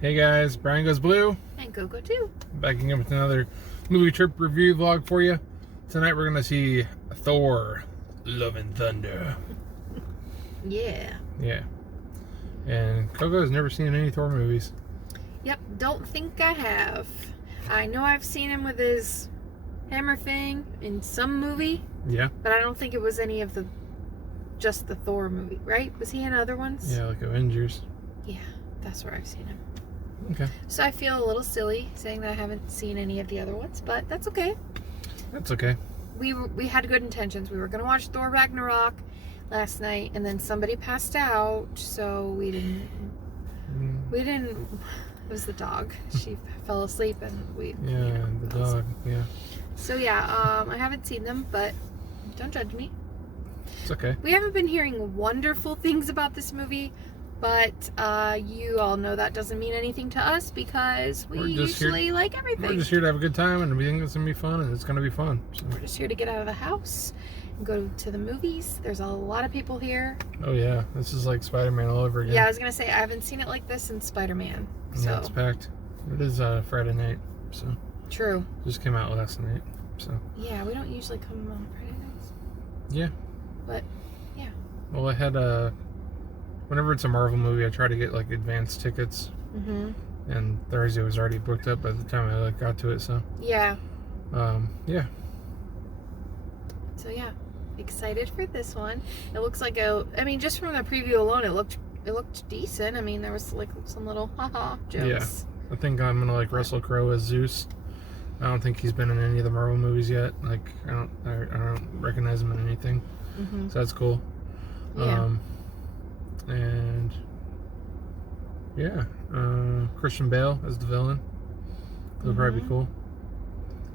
Hey guys, Brian Goes Blue. And Coco too. Backing up with another movie trip review vlog for you. Tonight we're going to see Thor, Love and Thunder. Yeah. Yeah. And Coco has never seen any Thor movies. Yep, don't think I have. I know I've seen him with his hammer thing in some movie. Yeah. But I don't think it was any of just the Thor movie, right? Was he in other ones? Yeah, like Avengers. Yeah, that's where I've seen him. Okay. So I feel a little silly saying that I haven't seen any of the other ones, but that's okay. That's okay. We had good intentions. We were going to watch Thor Ragnarok last night, and then somebody passed out, so we didn't, it was the dog. She fell asleep, and the dog, yeah. So yeah, I haven't seen them, but don't judge me. It's okay. We haven't been hearing wonderful things about this movie, but you all know that doesn't mean anything to us because we usually like everything. We're just here to have a good time, and we think it's going to be fun, and it's going to be fun. So. We're just here to get out of the house and go to the movies. There's a lot of people here. Oh yeah, this is like Spider-Man all over again. Yeah, I was going to say, I haven't seen it like this since Spider-Man. So. Yeah, it's packed. It is Friday night, so. True. Just came out last night, so. Yeah, we don't usually come on Friday nights. Yeah. But, yeah. Well, I had whenever it's a Marvel movie, I try to get like advanced tickets. Mm-hmm. And Thursday was already booked up by the time I got to it, so. Yeah. Yeah. So yeah, excited for this one. It looks like I mean, just from the preview alone, it looked decent. I mean, there was like some little haha jokes. Yeah. I think I'm gonna like Russell Crowe as Zeus. I don't think he's been in any of the Marvel movies yet. Like I don't recognize him in anything. Mm-hmm. So that's cool. Yeah. And yeah, Christian Bale as the villain. That'll probably be cool.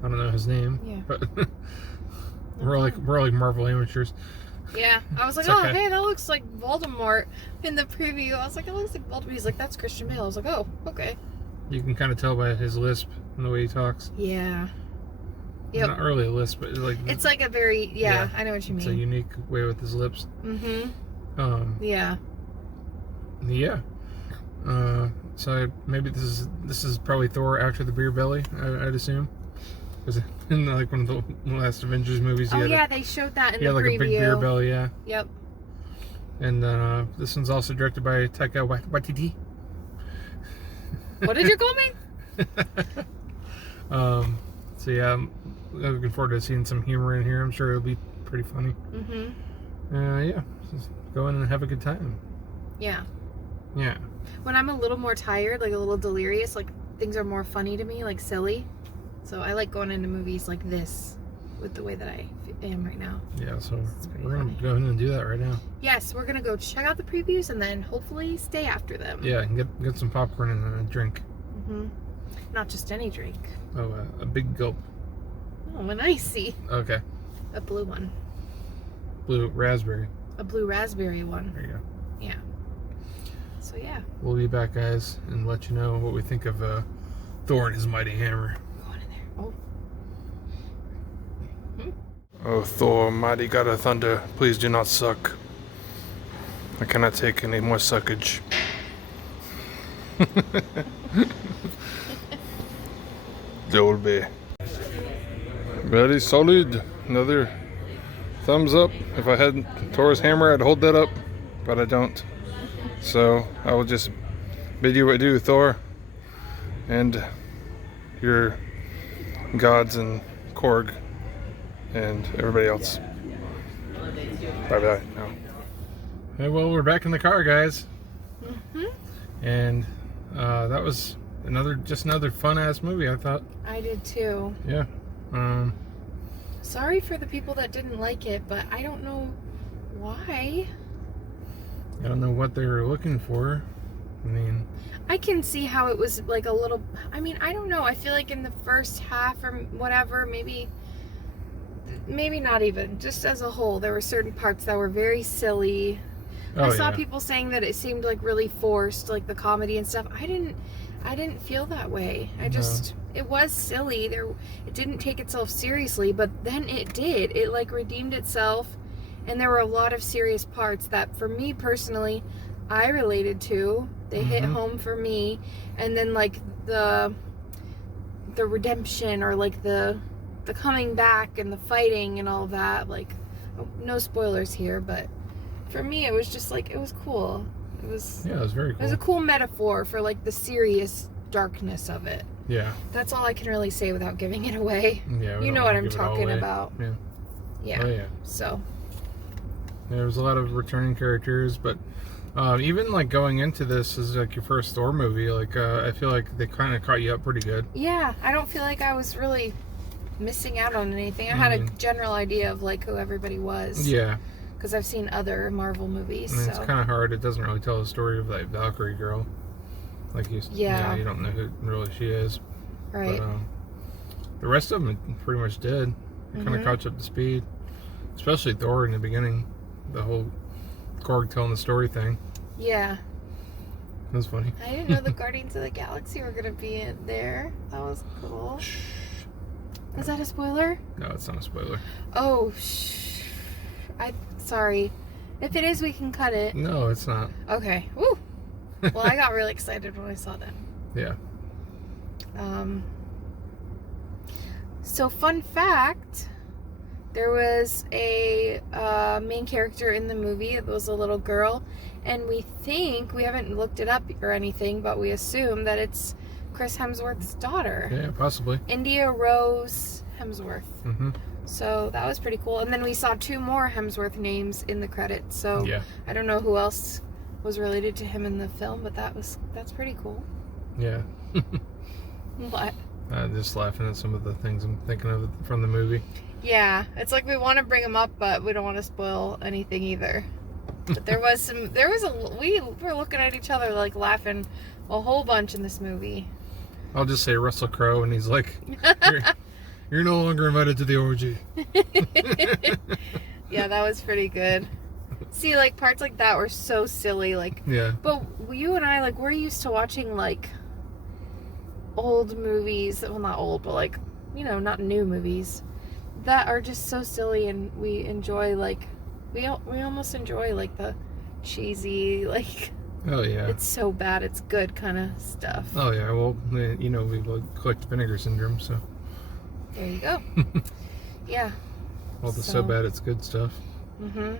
I don't know his name. Yeah. But we're like Marvel amateurs. Yeah. I was like, okay. Hey, that looks like Voldemort in the preview. I was like, it looks like Voldemort. He's like, that's Christian Bale. I was like, oh, okay. You can kind of tell by his lisp and the way he talks. Yeah. Yep. Not really a lisp, but like it's like a very I know what you mean. It's a unique way with his lips. Mm-hmm. Yeah. So maybe this is probably Thor after the beer belly, I'd assume. Was it in like one of the last Avengers movies? They showed that in the preview. Yeah, like a big beer belly, yeah. Yep. And then this one's also directed by Taika Waititi. What did you call me? So yeah, I'm looking forward to seeing some humor in here. I'm sure it'll be pretty funny. Mm-hmm. Yeah, just go in and have a good time. Yeah. Yeah. When I'm a little more tired, like a little delirious, like things are more funny to me, like silly. So I like going into movies like this with the way that I am right now. Yeah, so we're going to go ahead and do that right now. Yes, we're going to go check out the previews and then hopefully stay after them. Yeah, and get some popcorn and a drink. Mm-hmm. Not just any drink. Oh, a big gulp. Oh, an icy. Okay. A blue one. Blue raspberry. A blue raspberry one. There you go. Yeah. So yeah. We'll be back, guys, and let you know what we think of Thor and his mighty hammer. Go on in there. Oh. Oh, Thor, mighty god of thunder, please do not suck. I cannot take any more suckage. Dolby. Very solid. Another thumbs up. If I had Thor's hammer, I'd hold that up, but I don't. So I will just bid you adieu, Thor, and your gods and Korg and everybody else. Bye-bye now. Hey, well, we're back in the car, guys. And that was another fun-ass movie, I thought. I did too. Yeah. Sorry for the people that didn't like it, but I don't know why. I don't know what they were looking for. I mean, I can see how it was like a little, I mean, I don't know. I feel like in the first half or whatever, maybe not even, just as a whole, there were certain parts that were very silly. I saw people saying that it seemed like really forced, like the comedy and stuff. I didn't feel that way. It was silly. It didn't take itself seriously, but then it did. It like redeemed itself, and there were a lot of serious parts that, for me personally, I related to. They hit home for me. And then like the redemption, or like the coming back and the fighting and all that, like, no spoilers here, but for me it was just like, it was cool. It was very cool. It was a cool metaphor for like the serious darkness of it. Yeah. That's all I can really say without giving it away. Yeah. You know what I'm talking about. Yeah. Yeah. Oh yeah. So. There was a lot of returning characters, but even like going into this as like your first Thor movie, like I feel like they kind of caught you up pretty good. Yeah, I don't feel like I was really missing out on anything. I had a general idea of like who everybody was. Yeah. Because I've seen other Marvel movies. And it's kind of hard. It doesn't really tell the story of that Valkyrie girl. Like you you don't know who really she is. Right. But the rest of them pretty much did. It kind of caught you up to speed. Especially Thor in the beginning. The whole Korg telling the story thing. Yeah. That was funny. I didn't know the Guardians of the Galaxy were going to be in there. That was cool. Shh. Is that a spoiler? No, it's not a spoiler. Oh, sorry. If it is, we can cut it. No, it's not. Okay. Woo. Well, I got really excited when I saw them. Yeah. So, fun fact, there was a main character in the movie. It was a little girl, and we haven't looked it up or anything, but we assume that it's Chris Hemsworth's daughter. Yeah, possibly. India Rose Hemsworth. Mm-hmm. So that was pretty cool. And then we saw 2 more Hemsworth names in the credits. So yeah. I don't know who else was related to him in the film, but that's pretty cool. Yeah. What? Just laughing at some of the things I'm thinking of from the movie. Yeah, it's like we want to bring them up, but we don't want to spoil anything either. But we were looking at each other like laughing a whole bunch in this movie. I'll just say Russell Crowe, and he's like, you're no longer invited to the orgy. Yeah, that was pretty good. See, like, parts like that were so silly, like, yeah. But you and I, like, we're used to watching, like, old movies, well, not old, but, like, you know, not new movies, that are just so silly, and we enjoy, like, we almost enjoy, like, the cheesy, like, oh, yeah. It's so bad, it's good kind of stuff. Oh, yeah, well, you know, we collect vinegar syndrome, so. There you go. Yeah. All the so bad it's good stuff. Mm-hmm.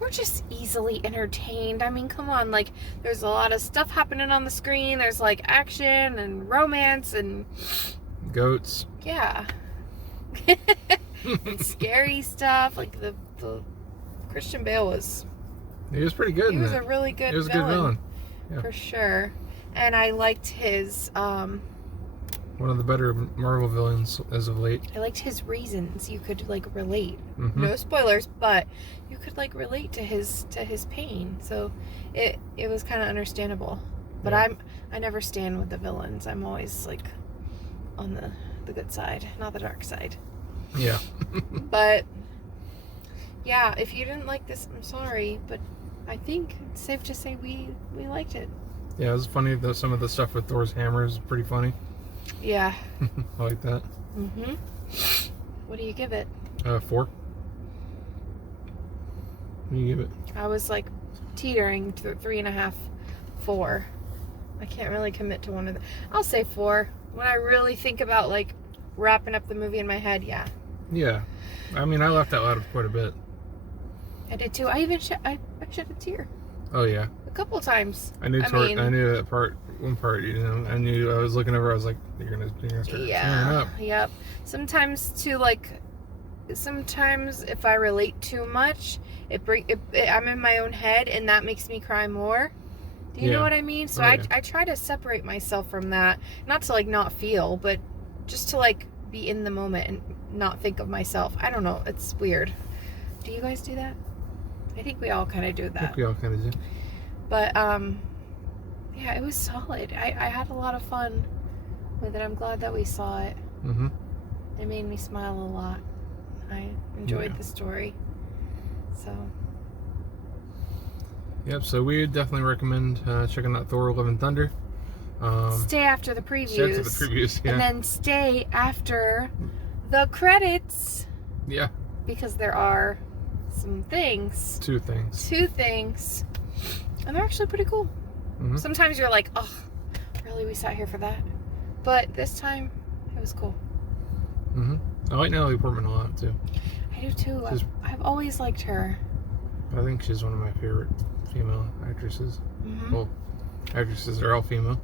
We're just easily entertained. I mean, come on, like, there's a lot of stuff happening on the screen. There's, like, action and romance and... goats. Yeah. And scary stuff. Like, the Christian Bale was... He was pretty good. He was a really good villain. He was a good villain. Yeah. For sure. And I liked his... one of the better Marvel villains as of late. I liked his reasons. You could, like, relate. Mm-hmm. No spoilers, but you could, like, relate to his pain. So it was kind of understandable. But yeah. I never stand with the villains. I'm always, like, on the good side, not the dark side. Yeah. But yeah, if you didn't like this, I'm sorry, but I think it's safe to say we liked it. Yeah, it was funny though. Some of the stuff with Thor's hammer is pretty funny. Yeah. I like that. Mm-hmm. What do you give it? 4. What do you give it? I was like teetering to 3.5, 4. I can't really commit to one of them. I'll say 4. When I really think about like wrapping up the movie in my head, yeah. Yeah. I mean, I laughed out loud quite a bit. I did too. I even shed a tear. Oh yeah. A couple times. I knew that part. One part, you know. I knew. I was looking over. I was like, "You're gonna start tearing up." Yep. Sometimes too, like, sometimes if I relate too much, I'm in my own head, and that makes me cry more. Do you know what I mean? So I try to separate myself from that, not to like not feel, but just to like be in the moment and not think of myself. I don't know. It's weird. Do you guys do that? I think we all kind of do that. I think we all kind of do. But yeah, it was solid. I had a lot of fun with it. I'm glad that we saw it. Mm-hmm. It made me smile a lot. I enjoyed the story. So. Yep. So we definitely recommend checking out Thor: Love and Thunder. Stay after the previews. Stay after the previews. Yeah. And then stay after the credits. Yeah. Because there are some things. 2 things. 2 things And they're actually pretty cool. Mm-hmm. Sometimes you're like, oh, really, we sat here for that? But this time, it was cool. Mm-hmm. I like Natalie Portman a lot, too. I do, too. I've always liked her. I think she's one of my favorite female actresses. Mm-hmm. Well, actresses are all female.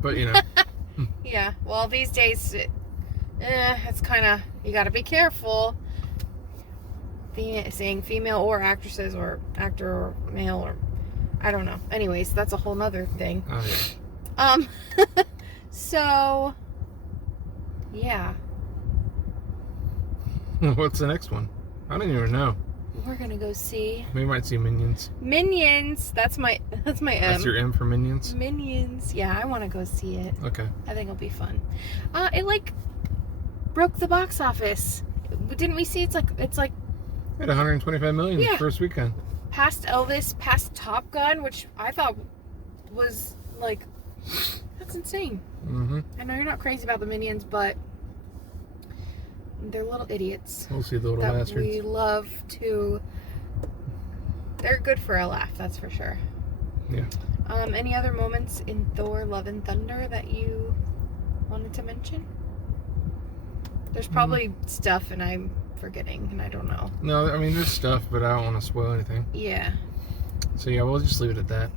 But, you know. Yeah. Well, these days, it's kind of, you got to be careful. Saying female or actresses or actor or male or I don't know. Anyways, that's a whole nother thing. Oh, yeah. So yeah. What's the next one? I don't even know. We're gonna go see. We might see Minions. Minions. That's my M. That's your M for Minions? Minions. Yeah, I want to go see it. Okay. I think it'll be fun. It like broke the box office. Didn't we see? It's like It had 125 million first weekend. Past Elvis, past Top Gun, which I thought was like, that's insane. Mm-hmm. I know you're not crazy about the Minions, but they're little idiots. We'll see the little that bastards. We love to. They're good for a laugh, that's for sure. Yeah. Any other moments in Thor: Love and Thunder that you wanted to mention? There's probably stuff, and I'm forgetting, and I don't know. No, I mean, there's stuff, but I don't want to spoil anything. Yeah. So, yeah, we'll just leave it at that.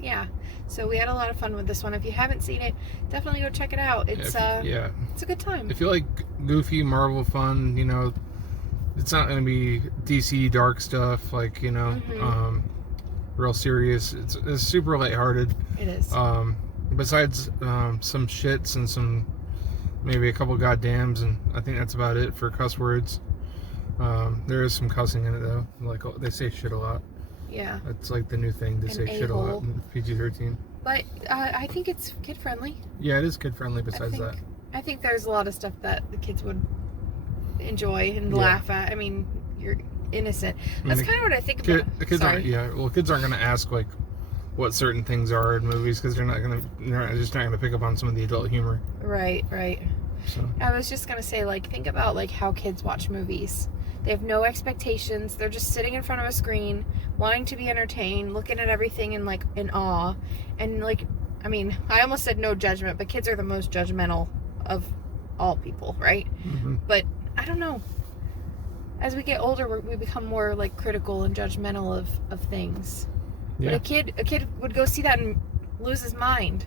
Yeah. So we had a lot of fun with this one. If you haven't seen it, definitely go check it out. It's it's a good time. If you like goofy Marvel fun, you know, it's not going to be DC dark stuff, like, you know, real serious. It's super lighthearted. It is. Besides some shits and some maybe a couple goddams, and I think that's about it for cuss words. There is some cussing in it though. Like, they say shit a lot. Yeah. It's like the new thing to say shit a lot in PG-13. But I think it's kid friendly. Yeah, it is kid friendly. Besides that, I think there's a lot of stuff that the kids would enjoy and laugh at. I mean, you're innocent. That's kind of what I think about. The kids aren't. Yeah, well, kids aren't going to ask like what certain things are in movies because they're just not gonna pick up on some of the adult humor. Right. So I was just gonna say, like, think about like how kids watch movies. They have no expectations. They're just sitting in front of a screen, wanting to be entertained, looking at everything in awe, and like, I mean, I almost said no judgment, but kids are the most judgmental of all people, right? Mm-hmm. But I don't know. As we get older, we become more like critical and judgmental of things. Yeah. But a kid would go see that and lose his mind,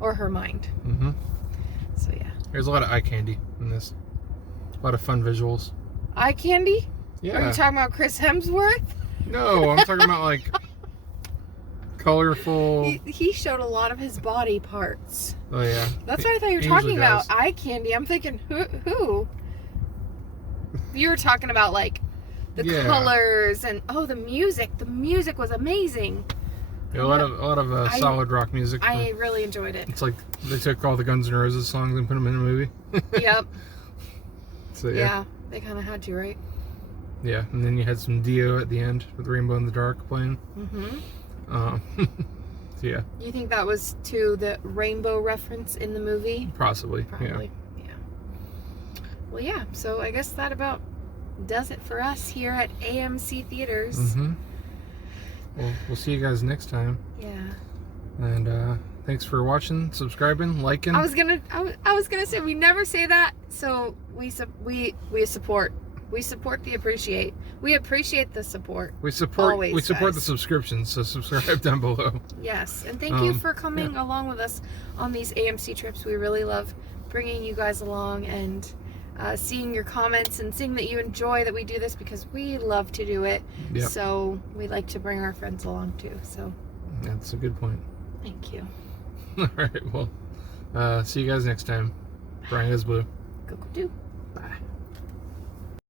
or her mind. Mm-hmm. So yeah. There's a lot of eye candy in this. A lot of fun visuals. Eye candy? Yeah. Are you talking about Chris Hemsworth? No, I'm talking about like colorful. He showed a lot of his body parts. Oh yeah. That's what I thought you were talking about. Eye candy. I'm thinking who? You were talking about like the colors and the music. The music was amazing. Yeah, a lot of solid rock music. I really enjoyed it. It's like they took all the Guns N' Roses songs and put them in a movie. Yep. So yeah, they kind of had to, right? Yeah, and then you had some Dio at the end with Rainbow in the Dark playing. Mm-hmm. So yeah. You think that was to the rainbow reference in the movie? Possibly. Yeah. Well, yeah. So I guess that about does it for us here at AMC Theaters. Mm-hmm. Well, we'll see you guys next time. Yeah. And thanks for watching, subscribing, liking. I was gonna say we never say that, so we support. We support the appreciate. We appreciate the support. We support the subscriptions, so subscribe down below. Yes, and thank you for coming along with us on these AMC trips. We really love bringing you guys along and seeing your comments and seeing that you enjoy that we do this, because we love to do it. Yep. So we like to bring our friends along too. So that's a good point. Thank you. All right, well, see you guys next time. Brian is Blue. Go do.